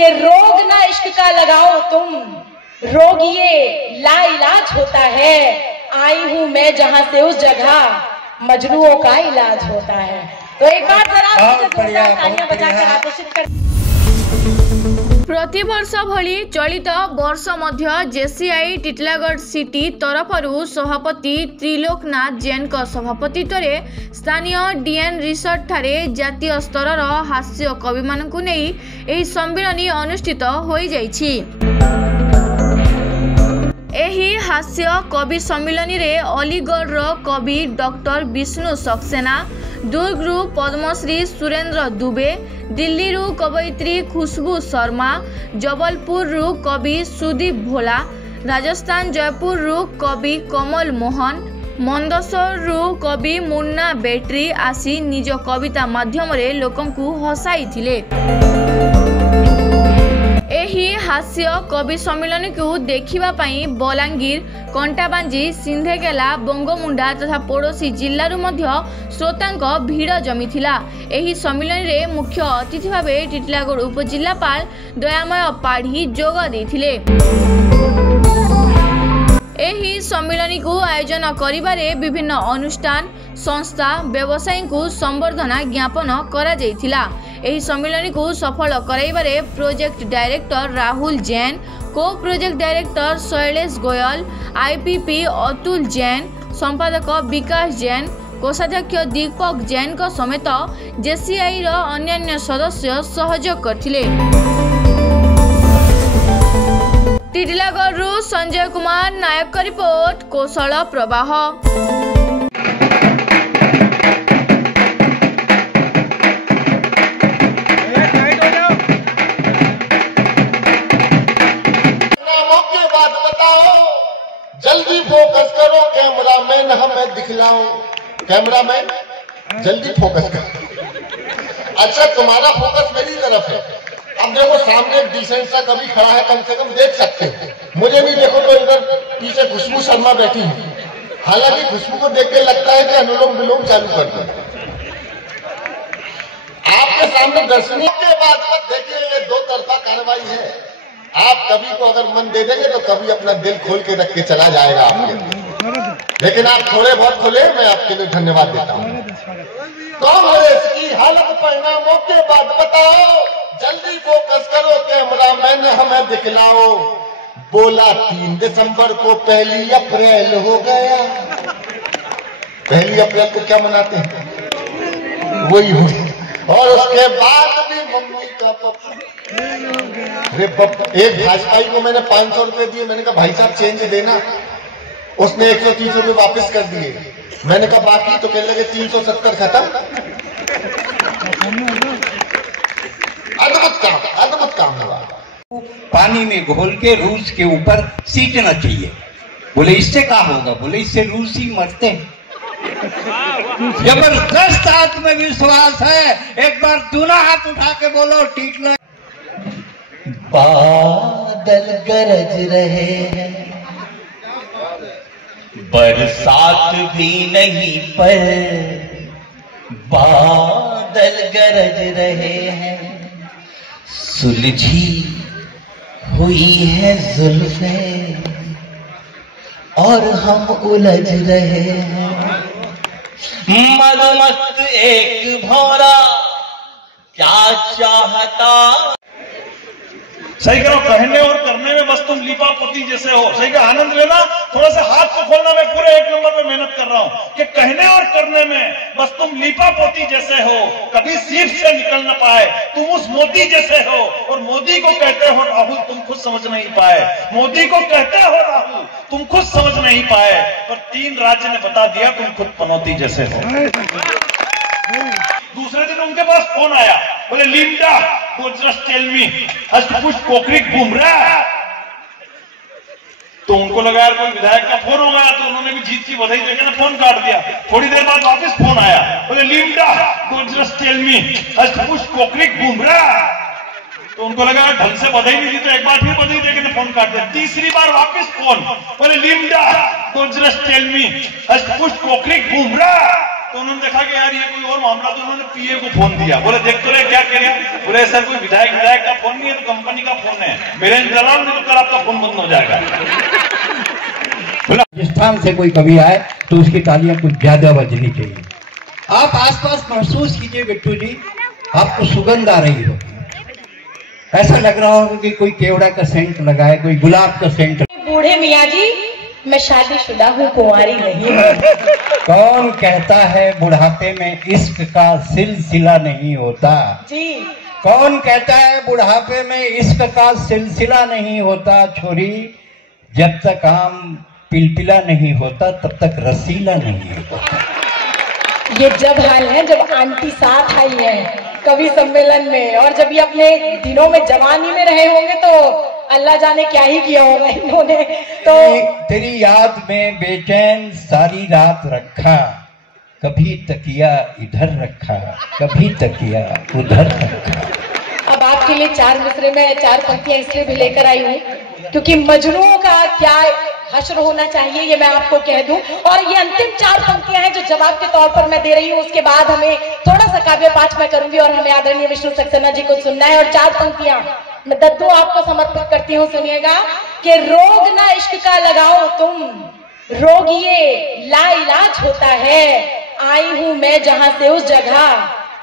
कि रोग ना इश्क का लगाओ तुम, रोग ये लाइलाज होता है। आई हूं मैं जहां से उस जगह मजनुओं का इलाज होता है। तो एक बार जरा तालियां बजाकर आकर्षित कर। प्रतिवर्ष भली चलित वर्ष मध्य जेसीआई टिटलागढ़ सिटी तरफरु सभापति त्रिलोकनाथ जैन सभापतित्व स्थानीय डीएन रिसोर्ट ठारे जातीय स्तर हास्य कवि मानकु नेई एही सम्मेलन अनुष्ठित होई जाइछि। एही हास्य कवि सम्मेलन रे अलीगढ़ कवि डॉक्टर विष्णु सक्सेना, दुर्गरु पद्मश्री सुरेंद्र दुबे, दिल्ली रु कवयित्री खुशबू शर्मा, जबलपुर रु कवि सुदीप भोला, राजस्थान जयपुर रु कवि कमल मोहन, मंदसौर रु कवि मुन्ना बेट्री आसी निज कविता माध्यम रे लोकंकु हसाई थिले। एही हास्य कवि सम्मेलन को देखिबा पई बलांगीर, कंटाबांजी, सिंधेकेला, बंगमुंडा तथा पड़ोसी जिल्लारु मध्य श्रोतांक भीड़ जमीथिला। एही सम्मेलन रे मुख्य अतिथि भावे टिटलागढ़ उपजिल्लापाल दयामय पाढ़ी जोग देथिले। एही सम्मेलन को आयोजन करिबारे विभिन्न अनुष्ठान, संस्था, व्यवसायी को संबर्धना ज्ञापन करा जायथिला। एही सम्मेलन को सफल कराइबारे प्रोजेक्ट डायरेक्टर राहुल जैन, को project director Shailesh Goyal, IPP Atul Jain, संपादक विकास जैन, कोषाध्यक्ष दीपक जैन को समेत जेसीआई रो अन्य सदस्य सहयोग करथिले। टिटलागढ़ संजय कुमार नायक का रिपोर्ट, कौशल प्रवाह। जल्दी फोकस करो कैमरामैन, हमें दिखलाओ। कैमरामैन जल्दी फोकस करो। अच्छा तुम्हारा फोकस मेरी तरफ है। अब देखो सामने एक डिसेंट सा कभी खड़ा है, कम से कम देख सकते हो। मुझे नहीं देखो तो इधर पीछे खुशबू शर्मा बैठी है। हालांकि खुशबू को देख के लगता है कि अनुलोम विलोम चालू कर दो। आपके सामने दर्शनीय के बाद मत देखिए, ये दो तरफा कार्रवाई है। आप कभी को अगर मन दे देंगे तो कभी अपना दिल खोल के रख के चला जाएगा आपके, लेकिन आप थोड़े बहुत खोले, मैं आपके लिए धन्यवाद देता हूँ। कांग्रेस की हालत परिणामों के बाद बताओ, जल्दी फोकस करो कैमरामैन, हमें दिखलाओ। बोला 3 दिसंबर को 1 अप्रैल हो गया। 1 अप्रैल को क्या मनाते हैं? वही हो। और उसके बाद भी मम्मी का एक भाजपाई को मैंने 500 रुपए दिए। मैंने कहा भाई साहब चेंज देना। उसने 130 रुपए वापस कर दिए। मैंने कहा बाकी तो कहने लगे 370 खत्म। अद्भुत काम हुआ। पानी में घोल के रूस के ऊपर सींचना चाहिए। बोले इससे क्या होगा? बोले इससे रूसी मरते हैं। जबरदस्त आत्मविश्वास है। एक बार दूना हाथ उठा के बोलो टिटला। बादल गरज रहे हैं, बरसात भी नहीं पर बादल गरज रहे हैं। सुलझी हुई है जुल्फें और हम उलझ रहे हैं। मदमस्त एक भौरा क्या चाहता। सही करो, कहने और करने में बस तुम लीपा पोती जैसे हो। सही का आनंद लेना, थोड़ा सा हाथ को खोलना। मैं पूरे 1 नंबर पे मेहनत कर रहा हूं कि कहने और करने में बस तुम लीपा पोती जैसे हो, कभी सीट से निकल न पाए। तुम उस मोदी जैसे हो, और मोदी को कहते हो राहुल तुम खुद समझ नहीं पाए। मोदी को कहते हो राहुल तुम खुद समझ नहीं पाए, पर 3 राज्य ने बता दिया तुम खुद पनौती जैसे हो। दूसरे दिन उनके पास फोन आया, बोले लिंडा जस्ट टेल मी हस्तपुष्प कोकरिक बुमराह। तो उनको लगा यार कोई विधायक का फोन होगा, तो उन्होंने भी जीत की बधाई देकर ना फोन काट दिया। थोड़ी देर बाद वापस फोन आया, बोले लिंडा जस्ट टेल मी हस्तपुष्प कोकरिक बुमराह। तो उनको लगा ढंग से बधाई नहीं दी तो एक बार फिर बधाई देकर फोन काट दिया। तीसरी बार वापस फोन, बोले लिंडा जस्ट टेल मी हस्तपुष्प कोकरिक बुमराह। तो उन्होंने देखा कि यार ये कोई और मामला, तो उन्होंने पीए को फोन दिया। बोले देख तो रहे क्या करें? बोले सर कोई विधायक का फोन नहीं है, तो कंपनी मेरा इंतजाम नहीं तो कल आपका फोन बंद हो जाएगा। राजस्थान से कोई कवि आए तो उसकी तालियां कुछ ज्यादा बजनी चाहिए। आप आसपास महसूस कीजिए बिट्टू जी, आपको सुगंध आ रही होगी, ऐसा लग रहा होगा कि कोई केवड़ा का सेंट लगाए, कोई गुलाब का सेंट। बूढ़े मियाँ जी, मैं शादीशुदा हूँ, कुंवारी नहीं हूँ। कौन कहता है बुढ़ापे में इश्क का सिलसिला नहीं होता जी। कौन कहता है बुढ़ापे में इश्क का सिलसिला नहीं होता। छोरी, जब तक आम पिलपिला नहीं होता तब तक रसीला नहीं होता। ये जब हाल है जब आंटी साथ आई है कवि सम्मेलन में, और जब ये अपने दिनों में जवानी में रहे होंगे तो अल्लाह जाने क्या ही किया होगा इन्होंने। तो तेरी याद में बेचैन सारी रात रखा, कभी तकिया इधर रखा, कभी तकिया उधर रखा। अब आपके लिए 4 मिसरे में 4 पंक्तियां इसलिए भी लेकर आई हूँ क्योंकि मजनूओं का क्या हश्र होना चाहिए ये मैं आपको कह दूं। और ये अंतिम 4 पंक्तियां हैं जो जवाब के तौर पर मैं दे रही हूँ। उसके बाद हमें थोड़ा सा काव्य पाठ मैं करूंगी और हमें आदरणीय विष्णु सक्सेना जी को सुनना है। और 4 पंक्तियां मैं दद्दू आपको समर्पित करती हूँ, सुनिएगा कि रोग ना इश्क का लगाओ तुम, रोग ये लाइलाज होता है, आई हूँ मैं जहां से उस जगह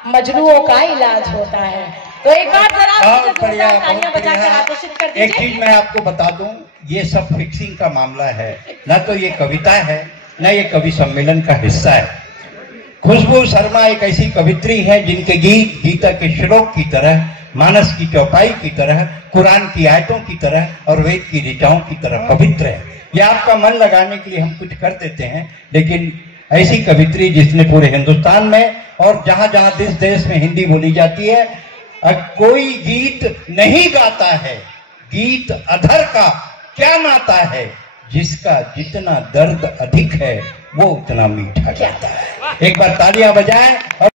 मजनूओं का इलाज होता है। तो एक बार जरा तालियां बजाकर आकर्षित कर दीजिए। एक चीज मैं आपको बता दूं, ये सब फिक्सिंग का मामला है, ना तो ये कविता है ना ये कवि सम्मेलन का हिस्सा है। खुशबू शर्मा एक ऐसी कवित्री है जिनके गीत गीता के श्लोक की तरह, मानस की चौपाई की तरह, कुरान की आयतों की तरह और वेद की ऋचाओं की तरह पवित्र है। ये आपका मन लगाने के लिए हम कुछ कर देते हैं, लेकिन ऐसी कवित्री जिसने पूरे हिंदुस्तान में और जहां जहां देश देश में हिंदी बोली जाती है, कोई गीत नहीं गाता है, गीत अधर का क्या नाता है, जिसका जितना दर्द अधिक है वो उतना मीठा गाता है। एक बार तालियां बजाएं।